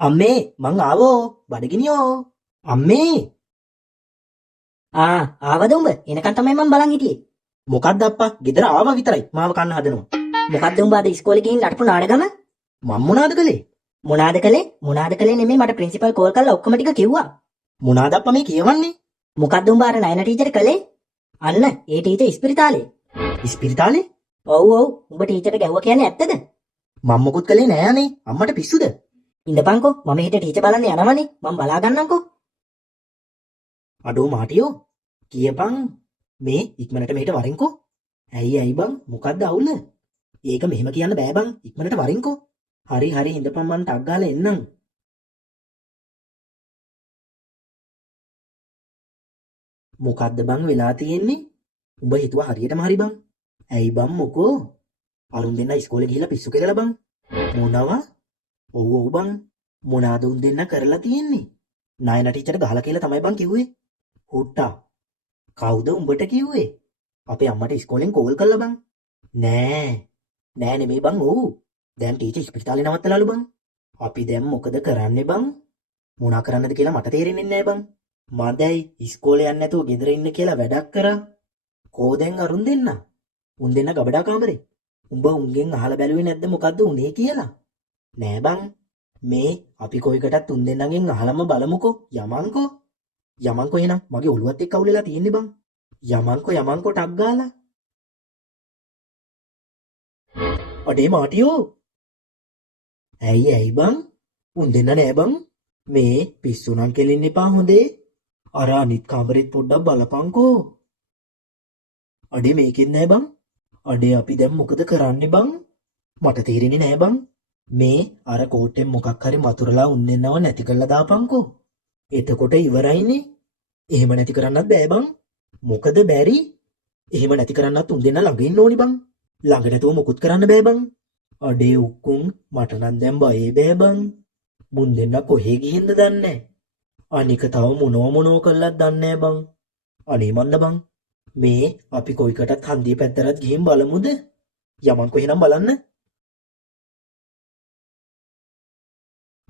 අම්මේ මං ආවෝ බඩගිනියෝ අම්මේ ආවද උඹ? එනකන් තමයි මම බලන් හිටියේ. මොකක්ද අප්පා ගෙදර ආවා විතරයි මාව කන්න හදනවා. මොකද්ද උඹ අද ඉස්කෝලේ ගිහින් නටපු නාඩගම? මං මොනාද කළේ? මොනාද කළේ නෙමෙයි, මට ප්‍රින්සිපල් කෝල් කරලා ඔක්කොම ටික කිව්වා. මොනාද අප්පා මේ කියවන්නේ? මොකද්ද උඹ අර නයන ටීචර් කළේ? අන්න ඒ ටීචර් ඉස්පිරිතාලේ. ඉස්පිරිතාලේ? ඔව් උඹ ටීචර්ට ගැහුවා කියන්නේ ඇත්තද? මං මොකුත් කළේ නෑ අනේ අම්මට පිස්සුද? ඉඳපන්කෝ, මම හෙට ටීචර් බලන්න යනවනේ. මම බලා ගන්නම්කෝ. අඩෝ මාටියෝ කියපන් මේ ඉක්මනට මෙහෙට වරින්කෝ. ඇයි බං මොකද්ද අවුල? ඒක මෙහෙම කියන්න බෑ බං ඉක්මනට වරින්කෝ. හරි ඉඳපන් මං ටක් ගාලා එන්නම්. මොකද්ද බං වෙලා තියෙන්නේ? උඹ හිතුවා හරියටම හරි බං. ඇයි බං මොකෝ? අරුන් දෙන්න ඉස්කෝලේ ගිහිල්ලා පිස්සු කෙරලා බං. මොනවා? ඔව් බං. මොනාද උන් දෙන්න කරලා තියෙන්නේ? නයන ටීචර් ගහලා කියලා තමයි බං කිව්වේ. හුට්ටා. කවුද උඹට කිව්වේ? අපේ අම්මට ඉස්කෝලෙන් කෝල් කළා බං. නෑ නෙමෙයි බං ඔව්. දැන් ටීචර් ඉස්පිරිතාලේ නවත්තලාලු බං. අපි දැන් මොකද කරන්නේ බං? මොනා කරන්නද කියලා මට තේරෙන්නේ නෑ බං. මදැයි ඉස්කෝලේ යන්නේ නැතුව ගෙදර ඉන්න කියලා වැඩක් කරා. කෝ දැන් අරුන් දෙන්න? උන් දෙන්න ගබඩා කාමරේ. උඹ උන්ගෙන් අහලා බැලුවේ නැද්ද මොකද්ද උනේ කියලා? නෑ බං. මේ අපි කොයිකටත් උන් දෙන්නගෙන් අහලම බලමුකෝ. යමන්කෝ එහෙනම් මගේ ඔළුවත් එක්ක අවුල් වෙලා තියෙන්නේ බං. යමන්කෝ ටක් ගාලා. අඩේ මාටියෝ. ඇයි බං? උන් දෙන්න නෑ බං. මේ පිස්සු නම් කෙලින්න එපා හොඳේ. අර අනිත් කාමරෙත් පොඩ්ඩක් බලපන්කෝ. අඩේ මේකෙත් නෑ බං. අඩේ අපි දැන් මොකද කරන්නේ බං? මට තේරෙන්නේ නෑ බං. මේ අර කෝට්ටෙන් මොකක් හරි වතුරලා උන් දෙන්නව නැති කරලා දාපන්කෝ. එතකොට ඉවරයිනේ. එහෙම නැති කරන්නත් බෑ බං. මොකද බැරි? එහෙම නැති කරන්නත් උන් දෙන්න ළඟ ඉන්න ඕනි බං. ළඟ නැතුව මොකුත් කරන්න බෑ බං. අඩේ උක්කුම් මට නම් දැන් බයේ බෑ බං. මුන් දෙන්න කොහේ ගිහින්ද දන්නේ. අනික තව මොනෝ කළාද දන්නේ බං. අනේ මන්ද බං. මේ අපි කොයිකටත් හන්දිය පැත්තටත් ගිහින් බලමුද? යමන්කෝ එහෙනම් බලන්න.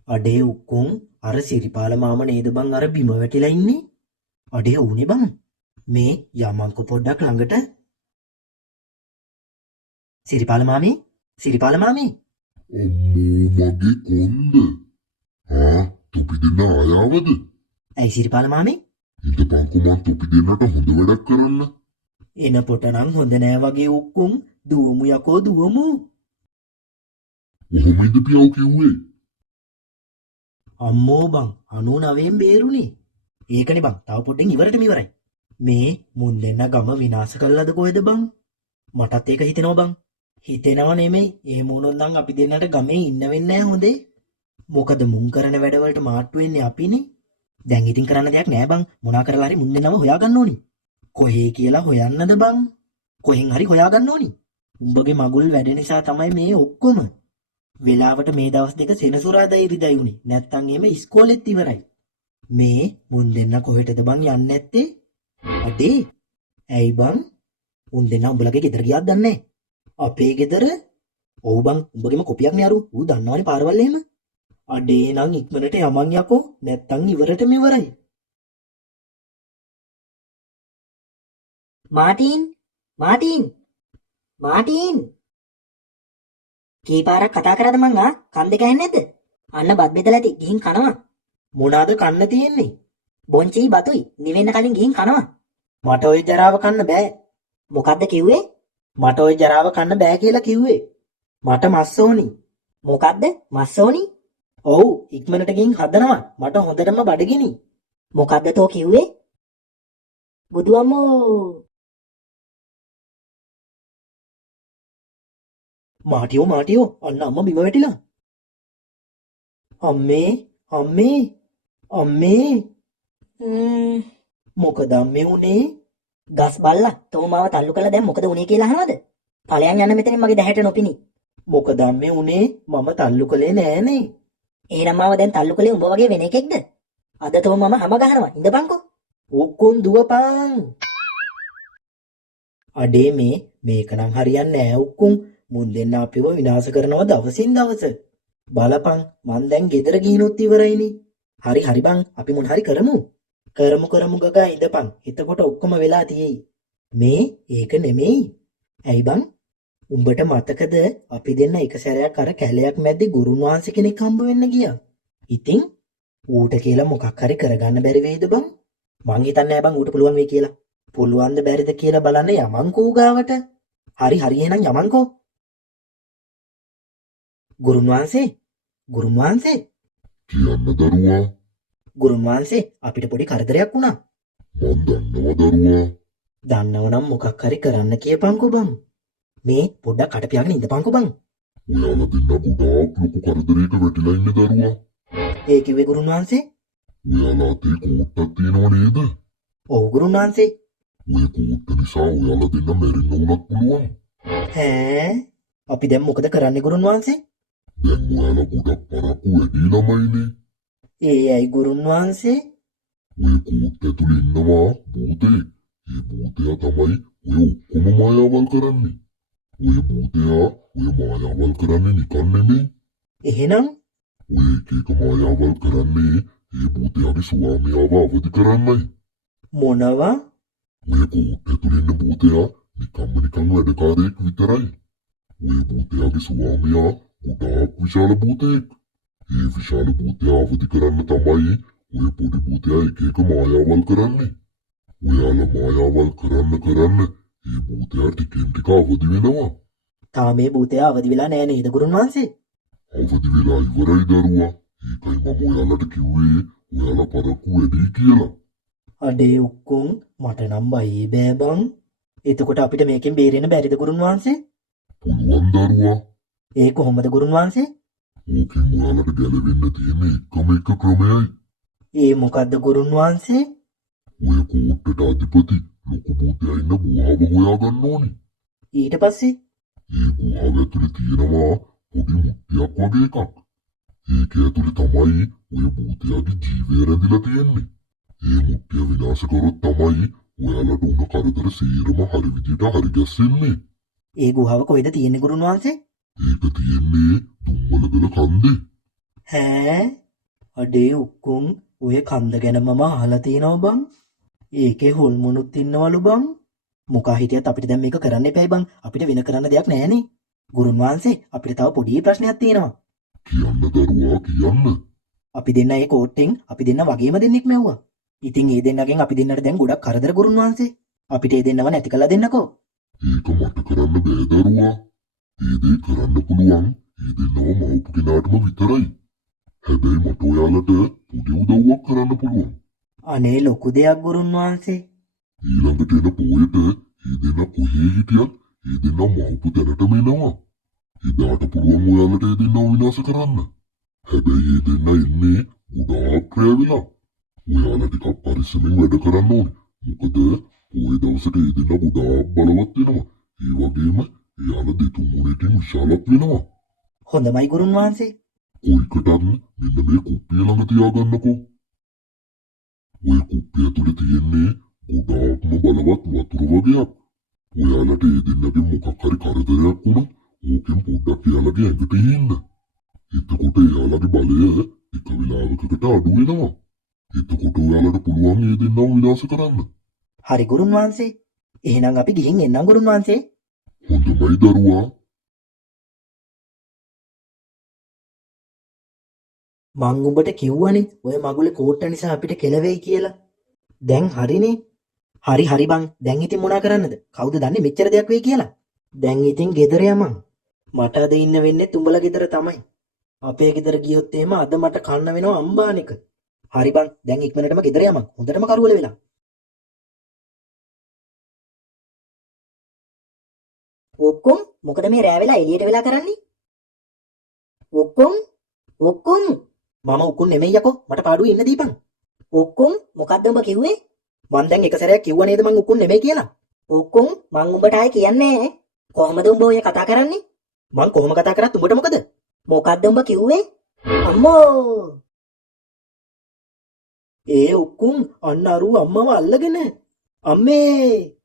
අඩේ උක්කුම් අර සිරිපාල මාම නේද බං අර බිම වැටිලා ඉන්නේ? අඩේ ඌනේ බං. මේ යමන්කෝ පොඩ්ඩක් ළඟට. සිරිපාල මාමේ. අම්මෝ මගේ කොන්ද. තොපි දෙන්න ආයාවද? ඇයි සිරිපාල මාමේ? ඉඳපන්කෝ මං තොපි දෙන්නට හොඳ වැඩක් කරන්න. එනපොට නම් හොඳ නෑ වගේ උක්කුම්. දුවමු යකෝ දුවමු. ඔහොම ඉඳපියව කිව්වේ. අම්මෝ බං 99න් බේරුනේ. ඒකනේ බං තව පොඩ්ඩෙන් ඉවරටම ඉවරයි. මේ මුන් දෙන්න ගම විනාශ කළාද කොහෙද බං? මටත් ඒක හිතෙනවා බං. හිතෙනව නෙමෙයි. එහෙම වුණොත් නම් අපි දෙන්නට ගමේ ඉන්න වෙන්නේ නැහැ හොඳේ. මොකද මුන් කරන වැඩවලට මාට්ටු වෙන්නේ අපිනේ. දැන් ඉතින් කරන්න දෙයක් නෑ බං. මොනා කරලා හරි මුන් දෙන්නව හොයාගන්න ඕනි. කොහේ කියලා හොයන්නද බං? කොහෙන් හරි හොයාගන්න ඕනි. උඹගේ මගුල් වැඩ නිසා තමයි මේ ඔක්කොම. වෙලාවට මේ දවස් දෙක සෙනසුරාදා ඉරිදා යුනේ. නැත්තම් එහෙම ඉස්කෝලෙත් ඉවරයි. මේ මුන් දෙන්න කොහෙටද බං යන්නේ නැත්තේ? අඩේ. ඇයි බං? උන් දෙන්න උඹලගේ ගෙදර ගියාද දන්නේ? අපේ ගෙදර? ඔව් බං උඹගේම කොපියක් නේ අරු. ඌ දන්නවනේ පාරවල් එහෙම. අඩේ නම් ඉක්මනට යමන් යකෝ. නැත්තම් ඉවරටම ඉවරයි. මාටින් කී පාරක් කතා කරාද මං කන් දෙක ඇහෙන්නේ නැද්ද? අන්න බත් බෙදලා ඇති, ගිහින් කනවා. මොනාද කන්න තියෙන්නේ? බොන්චි බතුයි නිවෙන්න කලින් ගිහින් කනවා. මට ওই ජරාව කන්න බෑ. මොකද්ද කිව්වේ? මට ওই ජරාව කන්න බෑ කියලා කිව්වේ. මට මස් ඕනි. මොකද්ද මස් ඕනි? ඔව් ඉක්මනට ගිහින් හදනවා. මට හොඳටම බඩගිනි. මොකද්ද තෝ කිව්වේ? බුදු අම්මෝ. මාටියෝ අන්න අම්මා බිම වැටිලා. අම්මේ මොකද අම්මේ උනේ? ගස් බල්ලා තෝ මාව තල්ලු කළා. දැන් මොකද උනේ කියලා අහනවද? ඵලයන් යන්න මෙතනින් මගේ දැහැට නොපිනි. මොකද අම්මේ උනේ? මම තල්ලු කළේ නෑනේ. එහෙනම් මාව දැන් තල්ලු කළේ උඹ වගේ වෙන එකෙක්ද? අද තෝ මම හැම ගහනවා. ඉඳපන්කෝ. ඔක්කොම දුවපන්. අඩේ මේක නම් හරියන්නේ නෑ උක්කුම්. මුන් දෙන්න අපිව විනාශ කරනවා දවසින් දවස. බලපන් මං දැන් ගෙදර ගිහිනුත් ඉවරයිනේ. හරි හරි බං අපි මොන හරි කරමු. කරමු ගගා ඉඳපන්. එතකොට ඔක්කොම වෙලා තියෙයි. මේ ඒක නෙමෙයි. ඇයි බං? උඹට මතකද අපි දෙන්න එක සැරයක් අර කැලයක් මැද්දේ ගුරුන් වහන්සේ කෙනෙක් හම්බ වෙන්න ගියා. ඉතින් ඌට කියලා මොකක් හරි කරගන්න බැරි වෙයිද බං? මං හිතන්නේ නෑ බං ඌට පුළුවන් වෙයි කියලා. පුළුවන්ද බැරිද කියලා බලන්න යමන්කෝ ගාවට. හරි එහෙනම් යමන්කෝ. ගුරුන් වහන්සේ කියන්න දරුවා. ගුරුන් වහන්සේ අපිට පොඩි කරදරයක් වුණා. මන් දන්නවා දරුවා. දන්නවනම් මොකක් හරි කරන්න කියපන්කෝ බං. මේ පොඩ්ඩක් කට පියාගෙන ඉඳපන්කෝ බං. ඔයාලා දෙන්න ගොඩාක් ලොකු කරදරයක වැටිලා ඉන්නේ දරුවා. ඒ කිව්වේ ගුරුන් වහන්සේ? ඔයාලා අතේ කෝට්ටක් තියෙනව නේද? ඔව් ගුරුන් වහන්සේ. ඔය කෝට්ට නිසා ඔයාලා දෙන්න මැරෙන්න උනත් පුළුවන්. ඈ අපි දැන් මොකද කරන්නේ ගුරුන් වහන්සේ? දැන් ඔයාලා ගොඩක් පරක්කු වැඩි ළමයිනේ. ඒ ඇයි ගුරුන් වහන්සේ? ඔය කෝට්ට ඇතුලේ ඉන්නවා භූතෙක්. ඒ භූතයා තමයි ඔය ඔක්කොම මායාවල් කරන්නේ. ඔය භූතයා ඔය මායාවල් කරන්නේ නිකන් නෙමෙයි. එහෙනම් ඔය එක මායාවල් කරන්නේ ඒ භූතයාගේ ස්වාමියාව අවදි කරන්නයි. මොනවා? ඔය කෝට්ට ඇතුලේ ඉන්න භූතයා නිකන් වැඩකාරයෙක් විතරයි. ඔය භූතයාගේ ස්වාමියා ගොඩාක් විශාල භූතයෙක්. ඒ විශාල භූතයා අවදි කරන්න තමයි ඔය පොඩි භූතයා එක මායාවල් කරන්නේ. ඔයාලා මායාවල් කරන්න ඒ භූතයා ටිකෙන් ටික අවදි වෙනවා. තාම මේ භූතයා අවදි වෙලා නෑ නේද ගුරුන් වහන්සේ? අවදි වෙලා ඉවරයි දරුවා. ඒකයි මම ඔයාලට කිව්වේ ඔයාලා පරක්කු වැඩි කියලා. අඩේ උක්කුම් මට නම් බයි බෑ බං. එතකොට අපිට මේකෙන් බේරෙන්න බැරිද ගුරුන් වහන්සේ? පුළුවන් දරුවා. ඒ කොහොමද ගුරුන් වහන්සේ? ඕකෙන් ඔයාලට ගැලවෙන්න තියෙන එකම එක ක්‍රමයයි. ඒ මොකද්ද ගුරුන් වහන්සේ? ඔය කෝට්ටට අධිපති ලොකු භූතයා ඉන්න ගුහාව හොයාගන්න ඕනේ. ඊට පස්සේ ඒ ගුහාව ඇතුලේ තියෙනවා පොඩි මුට්ටියක් වගේ එකක්. ඒක ඇතුලේ තමයි ඔය භූතයාගේ ජීවය රැඳිලා තියෙන්නේ. ඒ මුට්ටිය විනාශ කරොත් තමයි ඔයාලට උන කරදර සීරම හරි විදියට හරි ගැස්සෙන්නේ. ඒ ගුහාව කොහෙද තියෙන්නේ ගුරුන් වහන්සේ? ඒක තියෙන්නේ දුම්මලගල කන්දේ. හෑ අඩේ උක්කුම් ඔය කන්ද ගැන මම අහලා තියෙනවා බං. ඒකේ හොල්මොනුත් ඉන්නවලු බං. මොකා හිටියත් අපිට දැන් මේක කරන්න එපයි බං. අපිට වෙන කරන්න දෙයක් නැහනේ. ගුරුන් වහන්සේ අපිට තව පොඩි ප්‍රශ්නයක් තියෙනවා. කියන්න දරුවා කියන්න. අපි දෙන්න ඒ කෝට්ටෙන් අපි දෙන්න වගේම දෙන්නෙක් මැව්වා. ඉතින් ඒ දෙන්නගෙන් අපි දෙන්නට දැන් ගොඩක් කරදර ගුරුන් වහන්සේ. අපිට ඒ දෙන්නව නැති කළා දෙන්නකෝ. ඒක මට කරන්න බෑ දරුවා. ඒ දේ කරන්න පුළුවන් ඒ දෙන්නව මවපු කෙනාටම විතරයි. හැබැයි මට ඔයාලට පොඩි උදව්වක් කරන්න පුළුවන්. අනේ ලොකු දෙයක් ගුරුන් වහන්සේ. ඊළඟට එන පොයට ඒ දෙන්න කොහේ හිටියත් ඒ දෙන්න මවපු තැනටම එනවා. එදාට පුළුවන් ඔයාලට ඒ දෙන්නව විනාශ කරන්න. හැබැයි ඒ දෙන්න ඉන්නේ ගොඩාක් රැ වෙලා. ඔයාලා ටිකක් පරිස්සමෙන් වැඩ කරන්න ඕනේ. මොකද පොය දවසට ඒ දෙන්න ගොඩාක් බලවත් වෙනවා. ඒ වගේම එයාලා දෙතුන් මුණකින් විශාලත් වෙනවා. හොඳමයි ගුරුන් වහන්සේ. කොයිකටත් මෙන්න මේ කුප්පිය ළඟ තියාගන්නකෝ. ඔය කුප්පිය ඇතුලේ තියෙන්නේ ගොඩාක්ම බලවත් වතුර වගේක්. ඔයාලට ඒ දෙන්නගෙන් මොකක් හරි කරදරයක් වුණොත් ඕකෙන් පොඩ්ඩක් එයාලගේ ඇඟට හින්න. එතකොට එයාලගේ බලය එක වෙලාවකට අඩු වෙනවා. එතකොට ඔයාලට පුළුවන් ඒ දෙන්නව විනාශ කරන්න. හරි ගුරුන් වහන්සේ. එහෙනම් අපි ගිහින් එන්නම් ගුරුන් වහන්සේ. හොඳමයි දරුවා. මං උඹට කිව්වනේ ඔය මගුලේ කෝට්ට නිසා අපිට කෙලවෙයි කියලා. දැන් හරිනේ. හරි බං. දැන් ඉතින් මොනා කරන්නද? කවුද දන්නේ මෙච්චර දෙයක් වෙයි කියලා? දැන් ඉතින් ගෙදර යමන්. මට අද ඉන්න වෙන්නේ උඹලා ගෙදර තමයි. අපේ ගෙදර ගියොත් එහෙම අද මට කන්න වෙනවා අම්බානික. හරි බං. දැන් ඉක්මනටම ගෙදර යමන්. හොඳටම කරුවල වෙලා. ඔක්කොම මොකද මේ රෑ වෙලා එළියට වෙලා කරන්නේ? ඔක්කොම මම උකුන් නෙමෙයි යකෝ. මට පාඩුවේ ඉන්න දීපන්. ඔක්කොම මොකද්ද උඹ කිව්වේ? මං දැන් එක සැරයක් කිව්වා නේද මං උකුන් නෙමෙයි කියලා. ඔක්කොම මං උඹට ආයේ කියන්නේ කොහොමද උඹ ඔය කතා කරන්නේ? මං කොහොම කතා කරත් උඹට මොකද? මොකද්ද උඹ කිව්වේ? අම්මෝ! ඒ උකුන් අන්න අරුව අම්මව අල්ලගෙන. අම්මේ!